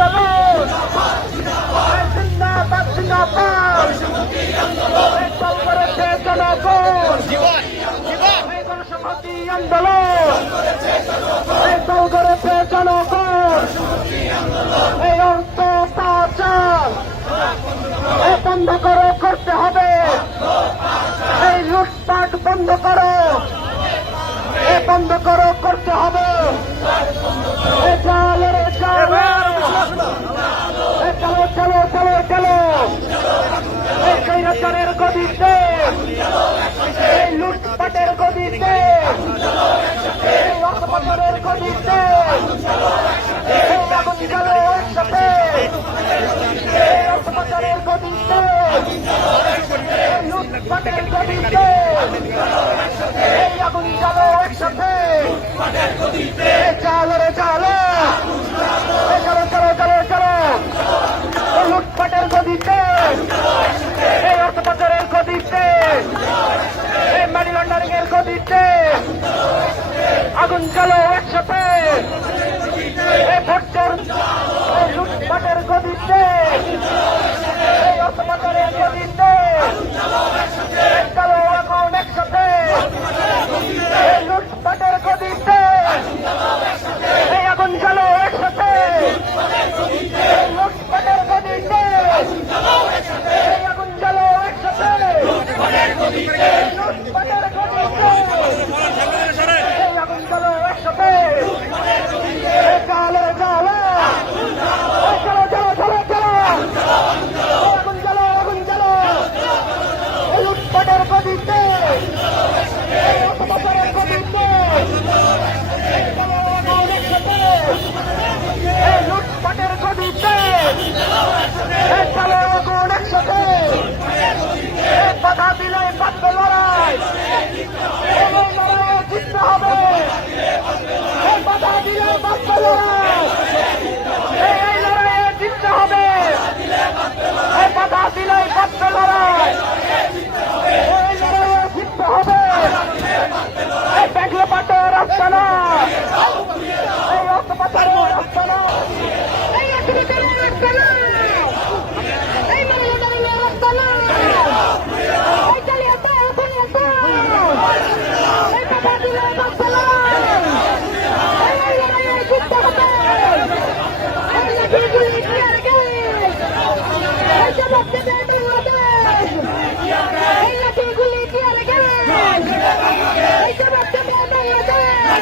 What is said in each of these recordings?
আন্দোলন জিন্দাবাদ জিন্দাবাদ দল করেছে জনগণ এই গণসংহতি আন্দোলন দল করেছে জনগণ এই অর্থ পাচার বন্ধ করো করতে হবে এই লুটপাট বন্ধ করো বন্ধ করো করতে হবে চলো চলো চলো চলো চলো এই স্বৈরাচারের গদিতে এই লুটপাটের গদিতে এই অপপাচারের গদিতে এই আগুন জ্বালো একসাথে এই অপপাচারের গদিতে এই লুটপাটের গদিতে এই আগুন জ্বালো একসাথে চালো রে চালো চলো চলো চলো চলো এই লুটপাটের গদিতে এই অর্থপাচারের গদিতে এই মানি লন্ডারিং এর গদিতে আগুন জ্বালো একসাথে এই ভোটচোর এই লুটপাটের গদিতে এই অর্থপাচারের গদিতে জ্বালো এখন একসাথে এই লুটপাটের গদিতে এই আগুন জ্বালো একসাথে এই লুটপাটের গদিতে এই আগুন জ্বালো একসাথে লুটপাটের গদিতে এই আগুন জ্বালো একসাথে চালো চালো চলো চলো চলো চলো আগুন জ্বালো এই লুটপাটের গদিতে এই অপপাচারের গদিতে এই লুটপাটের গদিতে চলো আগুন একসাথে বাধা দিলে বাঁচবে লড়াই এই লড়াইয়ে জিততে হবে বাধা দিলে বাঁচবে লড়াই এই লড়াইয়ে জিততে হবে বাধা দিলে বাঁচবে লড়াই এই লড়াইয়ে জিততে হবে ব্যাগলে পাটে রাস্তা না এই অর্থপাচারের রাস্তা না এই অর্থপাচারের রাস্তা না এই মানবতার রাস্তা না এই চালিয়াতে বুনিয়াতে এই বাধা দিলে বাঁচবে লড়াই এই লড়াইয়ে জিততে হবে এই লাঠিগুলি টিয়ার গ্যাস এই জবাব দেবে বাংলাদেশ এই লাঠিগুলি টিয়ার গ্যাস এই জবাব দেবে বাংলাদেশ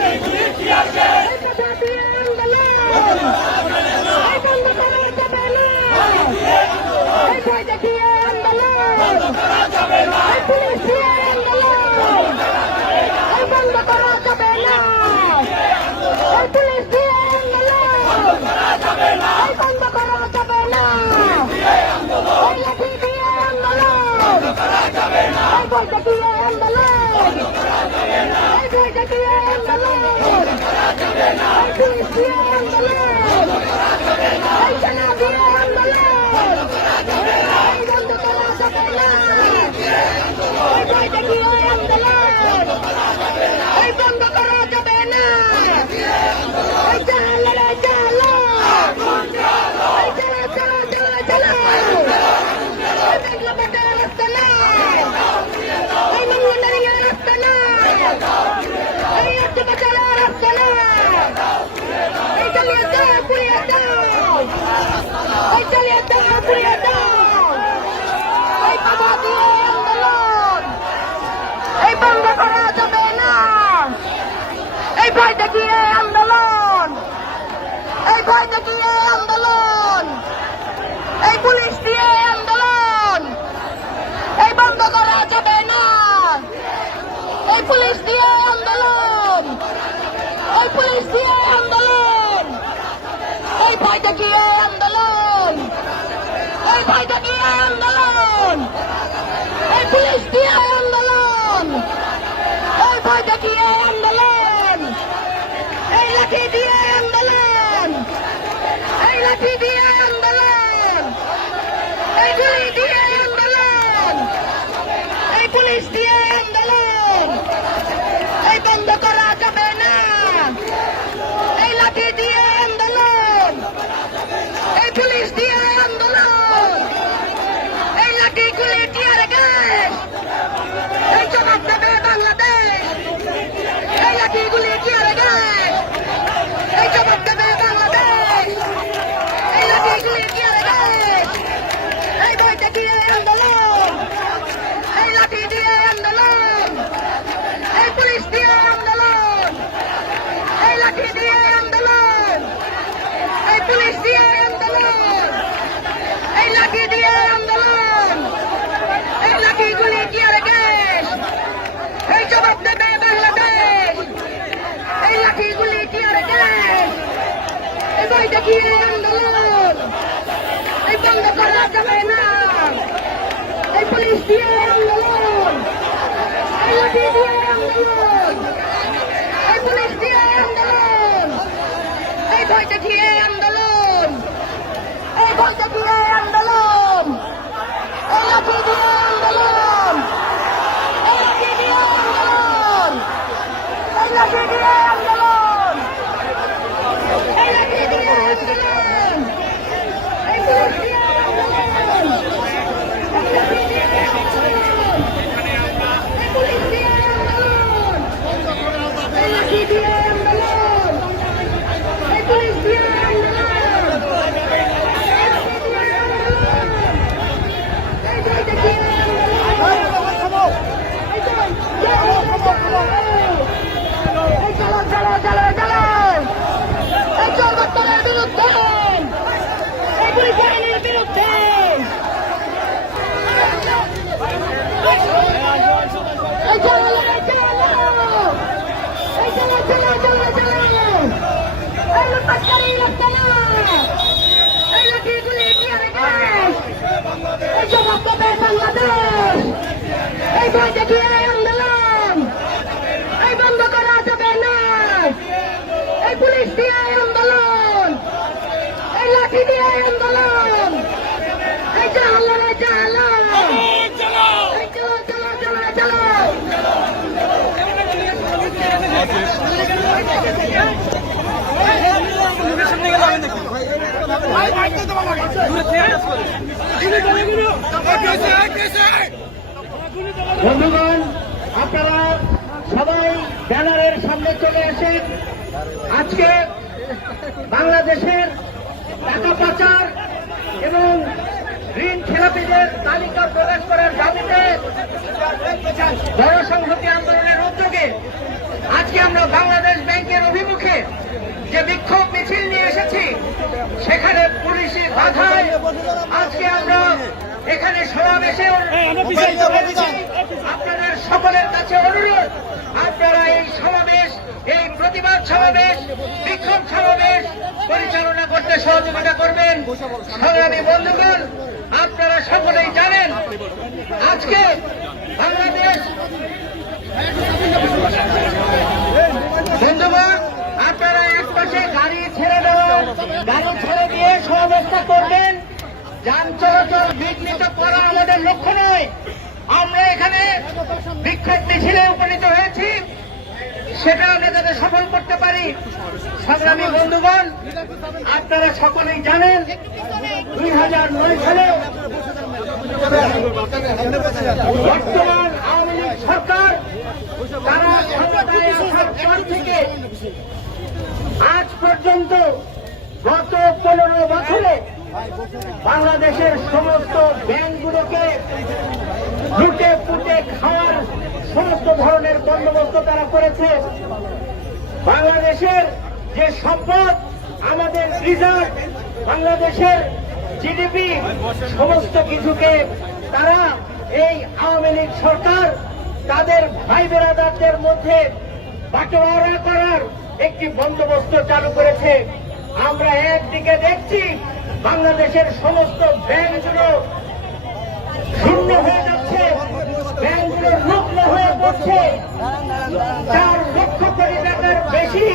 এই বাধা দিয়ে আন্দোলন এই বন্ধ করা যাবে না এই ভয় দেখিয়ে আন্দোলন এই পুলিশ দিয়ে আন্দোলন এই বন্ধ করা যাবে না এই পুলিশ দিয়ে আন্দোলন এই বন্ধ করা যাবে না এই লাঠি দিয়ে আন্দোলন এই ভয় দেখিয়ে আন্দোলন এই ভয় দেখিয়ে আন্দোলন এই পুলিশ দিয়ে আন্দোলন এই সেনা দিয়ে আন্দোলন এই বন্ধ করা যাবে না এই ভয় দেখিয়ে আন্দোলন এই বন্ধ করা যাবে না এই চালো রে চালো এই চলো চলো চলো চলো এই বেগলা পাটে রাস্তা না এই মানবতার রাস্তা না এই অর্থপাচারের রাস্তা না এই চালিয়াতে পুড়িয়ে দাও এই চালিয়াতে পুড়িয়ে দাও এই বাধা দিয়ে আন্দোলন এই বন্ধ করা যাবে না এই ভয় দেখিয়ে আন্দোলন এই ভয় দেখিয়ে আন্দোলন এই পুলিশ দিয়ে আন্দোলন এই বন্ধ করা যাবে না এই পুলিশ দিয়ে আন্দোলন এই পুলিশ দিয়ে আন্দোলন এই ভয় দেখিয়ে আন্দোলন এই ভয় দেখিয়ে আন্দোলন এই পুলিশ দিয়ে আন্দোলন এই ভয় দেখিয়ে আন্দোলন এই লাঠি দিয়ে আন্দোলন এই লাঠি দিয়ে আন্দোলন এই গুলি দিয়ে আন্দোলন এই পুলিশ দিয়ে আন্দোলন এই বন্ধ করা যাবে না এই লাঠি দিয়ে আন্দোলন ভয় দেখিয়ে আন্দোলন এই বন্ধ করা যাবে না, এই পুলিশ দিয়ে আন্দোলন, এই লাঠি দিয়ে আন্দোলন, এই পুলিশ দিয়ে আন্দোলন, এই ভয় দেখিয়ে আন্দোলন, এই ভয় দেখিয়ে আন্দোলন, এই লাঠি দিয়ে আন্দোলন, এই লাঠি দিয়ে আন্দোলন, এই লাঠি দিয়ে আন্দোলন, এই লাঠি দিয়ে আন্দোলন, এই পুলিশ দিয়ে আন্দোলন, এই লাঠি দিয়ে আন্দোলন, এই পুলিশ দিয়ে আন্দোলন, এই লাঠি দিয়ে আন্দোলন, এই পুলিশ দিয়ে আন্দোলন, এই লাঠি দিয়ে আন্দোলন, এই ভয় দেখিয়ে আন্দোলন, এই চলো চলো চলো চলো, এই চৌবাত্তরের বিরুদ্ধে, এই পুলিশ বাহিনীর বিরুদ্ধে, এই চলো এই চলো, এই চলো চলো চলো চলো, এই লুটপাটকারী লাগবে না, এই লাঠি গুলি টিয়ারে গ্যাস, এই জবাব দেবে বাংলাদেশ, এই ভয় দেখিয়ে আন্দোলন, এই বন্ধ করা যাবে না, এই পুলিশ দিয়ে আন্দোলন, এই লাঠি দিয়ে আন্দোলন, এই চালো রে চালো, এই চলো চলো চলো চলো, বন্ধুগণ, আপনারা সবাই ব্যানারের সামনে চলে আসেন। আজকে বাংলাদেশের টাকা পাচার এবং ঋণ খেলাপিদের তালিকা প্রকাশ করার দাবিতে জনসংহতি আন্দোলনের উদ্যোগে আজকে আমরা বাংলাদেশ ব্যাংকের অভিমুখে যে বিক্ষোভ মিছিল নিয়ে এসেছি, সেখানে পুলিশি বাধায় আজকে আমরা এখানে সমাবেশে আপনাদের সকলের কাছে অনুরোধ, আপনারা এই সমাবেশ, এই প্রতিবাদ সমাবেশ, বিক্ষোভ সমাবেশ পরিচালনা করতে সহযোগিতা করবেন। সংগ্রামী বন্ধুগণ, আপনারা সকলেই জানেন আজকে বাংলাদেশ, বন্ধুগণ আপনারা এক পাশে গাড়ি ছেড়ে দেওয়া, গাড়ি ছেড়ে দিয়ে সমাবেশটা করবেন। যান চলাচল বিঘ্নিত করা আমাদের লক্ষ্য নয়। আমরা এখানে বিক্ষোভ মিছিলে উপনীত হয়েছি, সেটা আমরা যাতে সফল করতে পারি। সংগ্রামী বন্ধুগণ, আপনারা সকলেই জানেন 2009 সালে বর্তমান আওয়ামী লীগ সরকার তারা ক্ষমতায় আসার পর থেকে আজ পর্যন্ত গত 15 বছরে বাংলাদেশের সমস্ত ব্যাংকগুলোকে লুটে পুটে খাওয়ার সমস্ত ধরনের বন্দোবস্ত তারা করেছে। বাংলাদেশের যে সম্পদ, আমাদের রিজার্ভ, বাংলাদেশের জিডিপি, সমস্ত কিছুকে তারা এই আওয়ামী লীগ সরকার তাদের ভাই বেরাদারদের মধ্যে বাটোয়ারা করার একটি বন্দোবস্ত চালু করেছে। আমরা একদিকে দেখছি বাংলাদেশের সমস্ত ব্যাংকগুলো শূন্য হয়ে যাচ্ছে, ব্যাংকগুলো রুগ্ন হয়ে পড়ছে, 4 লক্ষ কোটি টাকার বেশি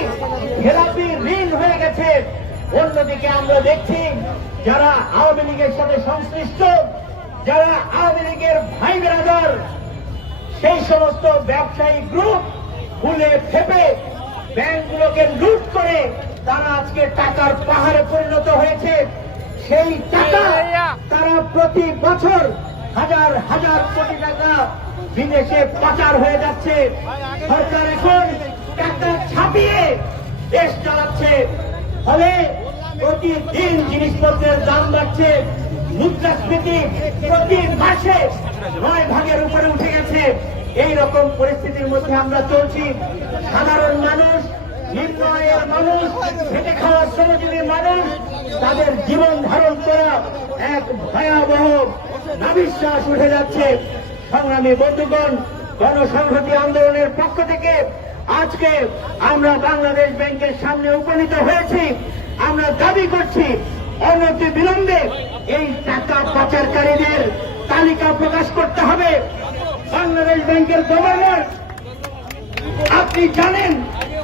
খেলাপি ঋণ হয়ে গেছে। অন্যদিকে আমরা দেখছি যারা আওয়ামী লীগের সাথে সংশ্লিষ্ট, যারা আওয়ামী লীগের ভাই বেরাদার, সেই সমস্ত ব্যবসায়ী গ্রুপ ভুলে ফেপে ব্যাংকগুলোকে লুট করে তারা আজকে টাকার পাহাড়ে পরিণত হয়েছে। সেই টাকা তারা প্রতি বছর হাজার হাজার কোটি টাকা বিদেশে পাচার হয়ে যাচ্ছে। সরকার এখন টাকা ছাপিয়ে দেশ চালাচ্ছে, ফলে প্রতিদিন জিনিসপত্রের দাম বাড়ছে, মুদ্রাস্ফীতি প্রতি মাসে 9 ভাগের উপরে উঠে গেছে। এই রকম পরিস্থিতির মধ্যে আমরা চলছি। সাধারণ মানুষ, নিম্ন আয়ের মানুষ, খেটে খাওয়ার শ্রমজীবী মানুষ, তাদের জীবন ধারণ করা এক ভয়াবহ নাভিশ্বাস উঠে যাচ্ছে। সংগ্রামী বন্ধুগণ, গণসংহতি আন্দোলনের পক্ষ থেকে আজকে আমরা বাংলাদেশ ব্যাংকের সামনে উপনীত হয়েছি। আমরা দাবি করছি অনতি বিলম্বে এই টাকা পাচারকারীদের তালিকা প্রকাশ করতে হবে। বাংলাদেশ ব্যাংকের গভর্নর, আপনি জানেন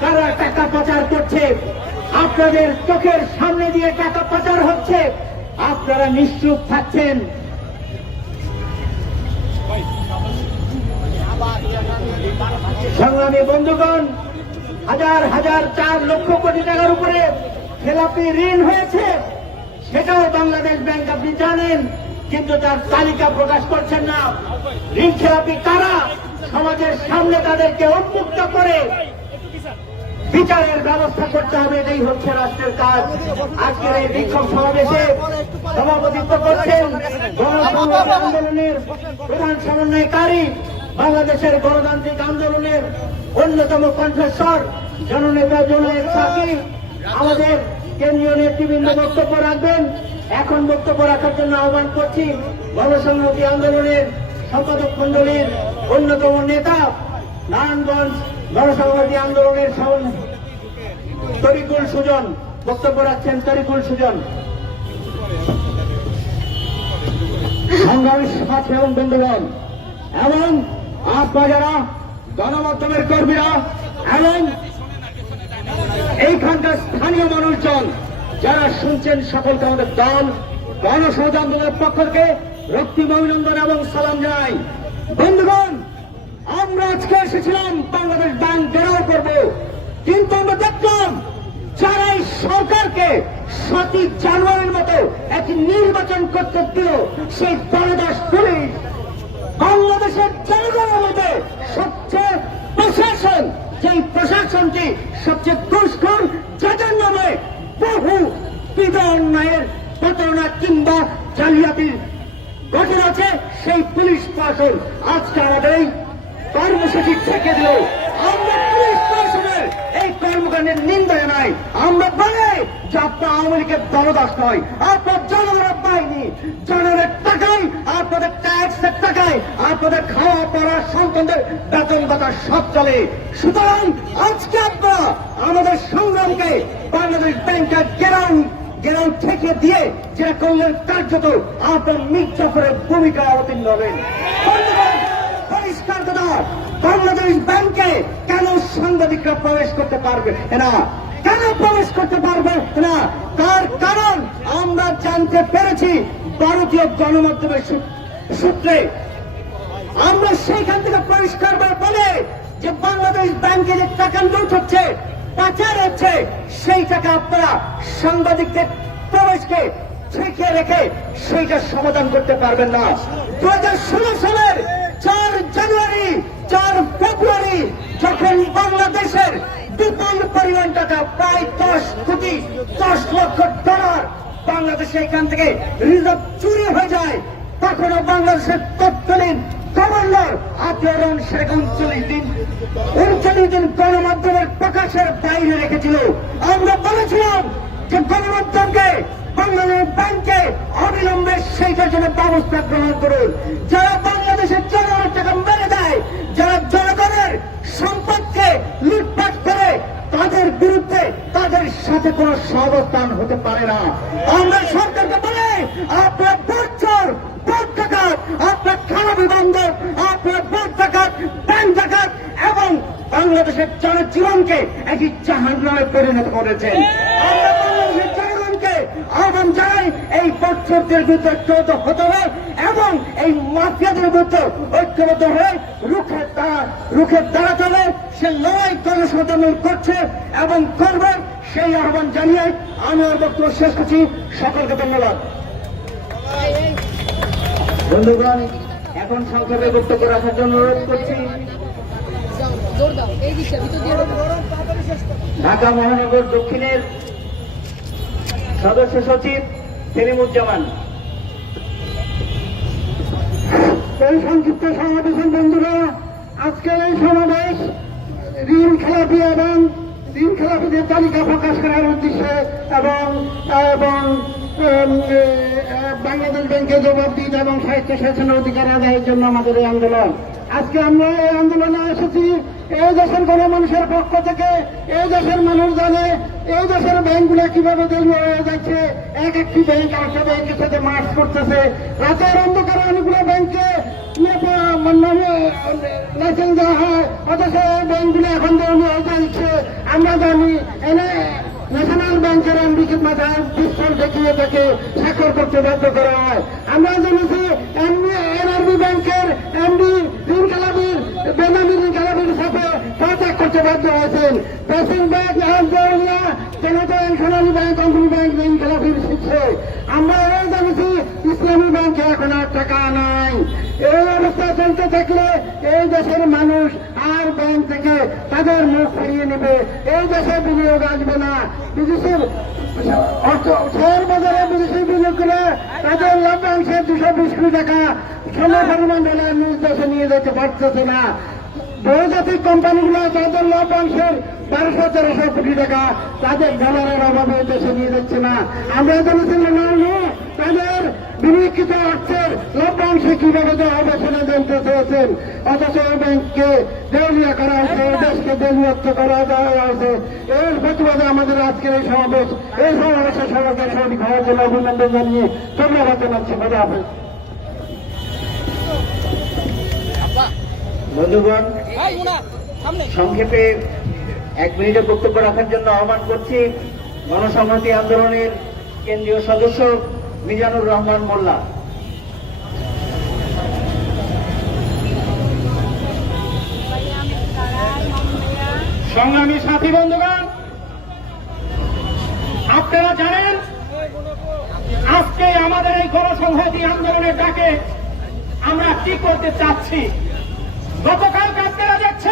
কারা টাকা পাচার করছে, আপনাদের চোখের সামনে দিয়ে টাকা পাচার হচ্ছে, আপনারা নিশ্চুপ থাকছেন। সংগ্রামী বন্ধুগণ, হাজার হাজার 4 লক্ষ কোটি টাকার উপরে খেলাপি ঋণ হয়েছে, সেটাও বাংলাদেশ ব্যাংক আপনি জানেন, কিন্তু তার তালিকা প্রকাশ করছেন না। ঋণ খেলাপি কারা, সমাজের সামনে তাদেরকে উন্মুক্ত করে বিচারের ব্যবস্থা করতে হবে, এটাই হচ্ছে রাষ্ট্রের কাজ। আজকের এই বিক্ষোভ সমাবেশে সভাপতিত্ব করছেন গণসংহতি আন্দোলনের প্রধান সমন্বয়কারী, বাংলাদেশের গণতান্ত্রিক আন্দোলনের অন্যতম কণ্ঠস্বর জননেতা জুনায়েদ সাকিব। আমাদের কেন্দ্রীয় নেতৃবৃন্দ বক্তব্য রাখবেন। এখন বক্তব্য রাখার জন্য আহ্বান করছি গণসংহতি আন্দোলনের সম্পাদক মন্ডলীর অন্যতম নেতা, নারায়ণগঞ্জ গণসংহতি আন্দোলনের তরিকুল সুজন। বক্তব্য রাখছেন তরিকুল সুজন। সংগ্রামী সাথী এবং বন্ধুগণ, এবং আপনারা যারা গণমাধ্যমের কর্মীরা এবং এইখানকার স্থানীয় মানুষজন যারা শুনছেন, সকলকে আমাদের দল গণসংহতি আন্দোলনের পক্ষ থেকে রক্তিম অভিনন্দন এবং সালাম জানাই। বন্ধুগণ, আমরা আজকে এসেছিলাম বাংলাদেশ ব্যাংক ঘেরাও করব, কিন্তু আমরা দেখলাম যারা এই সরকারকে 7 জানুয়ারির মতো একটি নির্বাচন করতে দিল, সেই দলদাস পুলিশ বাংলাদেশের জনগণের মধ্যে সবচেয়ে প্রশাসন, যেই প্রশাসনটি সবচেয়ে দুষ্কর, যাদের নামে বহু বিধা অন্যায়ের প্রতারণা কিংবা জালিয়াতির ঘটনা আছে, সেই পুলিশ প্রশাসন আজকে আমাদের এই কর্মসূচি থেকে দিল। আমরা পুলিশ প্রশাসনের এই কর্মকাণ্ডের নিন্দা জানাই। আমরা বলি যে আপনার আওয়ামী লীগের দলদাস নয়, আপনার জনগণের বাহিনী, জনগণের টাকায়, আপনাদের ট্যাক্সের টাকায় আপনাদের খাওয়া পড়া, সন্তানদের বেতন ভাতা সব চলে। সুতরাং আজকে আপনারা আমাদের সংগ্রামকে বাংলাদেশ ব্যাংকের গেরাউ থেকে দিয়ে যেটা করলেন, কার্যত আপনার মির্জাফরের ভূমিকা অবতীর্ণ হবেন। পরিষ্কার কথা, বাংলাদেশ ব্যাংকে কেন সাংবাদিকরা প্রবেশ করতে পারবে না, কেন প্রবেশ করতে পারবে না, তার কারণ আমরা জানতে পেরেছি ভারতীয় গণমাধ্যমের সূত্রে। আমরা সেইখান থেকে পরিষ্কার বলে যে বাংলাদেশ ব্যাংকে যে টাকা লুট হচ্ছে, পাচার হচ্ছে, সেই টাকা আপনারা সাংবাদিকদের প্রবেশকে ঠেকে রেখে সেইটা সমাধান করতে পারবেন না। 2016 সালের 4 জানুয়ারি 4 ফেব্রুয়ারি যখন বাংলাদেশের বিপুল পরিমাণ টাকা, প্রায় 10 লক্ষ ডলার বাংলাদেশে এখান থেকে রিজার্ভ চুরি হয়ে যায়, তখনও বাংলাদেশের তৎকালীন গভর্নর আপনার সেটা 39 দিন গণমাধ্যমের প্রকাশের বাইরে রেখেছিল। আমরা বলেছিলাম যে গণমাধ্যমকে, বাংলাদেশ ব্যাংকে অবিলম্বে সেইটার জন্য ব্যবস্থা গ্রহণ করুন। যারা বাংলাদেশের জনগণের টাকা মেরে দেয়, যারা জনগণের সম্পদকে লুটপাট করে, তাদের বিরুদ্ধে তাদের সাথে কোন সহাবস্থান হতে পারে না। আমরা সরকারকে বলে আপনার বর্চর, ভোট ডাকাত, আপনার খারাপি বান্ধব, আপনার ভোট ডাকাত, ব্যাংক ডাকাত এবং বাংলাদেশের জনজীবনকে একটি জাহান্নামে পরিণত করেছেন। আমরা বাংলাদেশের জনগণকে আহ্বান জানাই এই বর্চরদের বিরুদ্ধে ঐক্যবদ্ধ হতে হবে এবং এই মাফিয়াদের বিরুদ্ধে ঐক্যবদ্ধ হয়ে রুখে দাঁড়াতে হবে। সে লড়াই গণসংহতি করছে এবং করবে, সেই আহ্বান জানিয়ে আমি আমার বক্তব্য শেষ করছি। সকলকে ধন্যবাদ। বন্ধুগণ, এখন সংক্ষেপে বক্তব্য রাখার জন্য অনুরোধ করছি ঢাকা মহানগর দক্ষিণের সদস্য সচিব সেলিমুজ্জামান। এই সংক্ষিপ্ত সমাবেশের বন্ধুরা, আজকের এই সমাবেশ ঋণ খেলাপি এবং ঋণ খেলাপিদের তালিকা প্রকাশ করার উদ্দেশ্যে এবং বাংলাদেশ ব্যাংকের জবাবদিহিতা এবং স্বায়ত্তশাসনের অধিকার আদায়ের জন্য আমাদের এই আন্দোলন। আজকে আমরা এই আন্দোলনে এসেছি এই দেশের গণমানুষের পক্ষ থেকে এই দেশের মানুষ জানে এই দেশের ব্যাংকগুলো কিভাবে দেউলিয়া হয়ে যাচ্ছে। এক একটি ব্যাংক আরেকটা ব্যাংকের সাথে মার্চ করতেছে। রাতের অন্ধকারে অনেকগুলো ব্যাংকে লাইসেন্স দেওয়া হয়, অথচ এই ব্যাংকগুলো এখন দেউলিয়া হয়ে যাচ্ছে। আমরা জানি এনে ন্যাশনাল ব্যাংকের এমডিকে মাথায় পিস্তল দেখিয়ে তাকে স্বাক্ষর করতে বাধ্য করা হয়। আমরা জেনেছি এনআরবি ব্যাংকের এমডি ঋণ খেলাপির বেনামি ঋণ খেলাপির সাথে পদত্যাগ করতে বাধ্য হয়েছেন। বেসিক ব্যাংক দেউলিয়া জনতা ব্যাংক, সোনালী ব্যাংক, অগ্রণী ব্যাংক ঋণ খেলাপির শীর্ষে। আমরা এও জানেছি ইসলামী ব্যাংকে এখন আর টাকা নাই। এই অবস্থা চলতে থাকলে এই দেশের মানুষ আর ব্যাংক থেকে তাদের মুখ ফিরিয়ে নেবে। এই দেশে বিনিয়োগ আসবে না। বিদেশের শেয়ার বাজারে বিদেশি বিনিয়োগ করে তাদের লভ্যাংশের 220 কোটি টাকা সমপরিমাণ ডলার নিজ দেশে নিয়ে যেতে পারতেছে না। বহুজাতিক কোম্পানিগুলো তাদের লভ্যাংশের 1200-1300 কোটি টাকা তাদের ডলারের অভাবে দেশে নিয়ে যাচ্ছে না। আমরা জানিয়েছিলাম তাদের বিনিয়োগকৃত অর্থের লভ্যাংশে কিভাবে দেওয়া হবে সেটা জানতে চেয়েছেন, অথচ এই ব্যাংককে দেউলিয়া করা হয়েছে, এই দেশকে দেউলিয়ত্ব করা দেওয়া হয়েছে। এর প্রতিবাদে আমাদের আজকের এই সমাবেশ, এই সমাবেশে সবাইকে সঠিক হওয়ার জন্য অভিনন্দন জানিয়ে ধন্যবাদ জানাচ্ছি। মজা হবে বন্ধুগণ, সংক্ষেপে 1 মিনিটের বক্তব্য রাখার জন্য আহ্বান করছি গণসংহতি আন্দোলনের কেন্দ্রীয় সদস্য মিজানুর রহমান মোল্লা। সংগ্রামী সাথী বন্ধুগণ, আপনারা জানেন আজকে আমাদের এই গণসংহতি আন্দোলনের ডাকে আমরা কি করতে চাচ্ছি। গতকাল আপনারা দেখছেন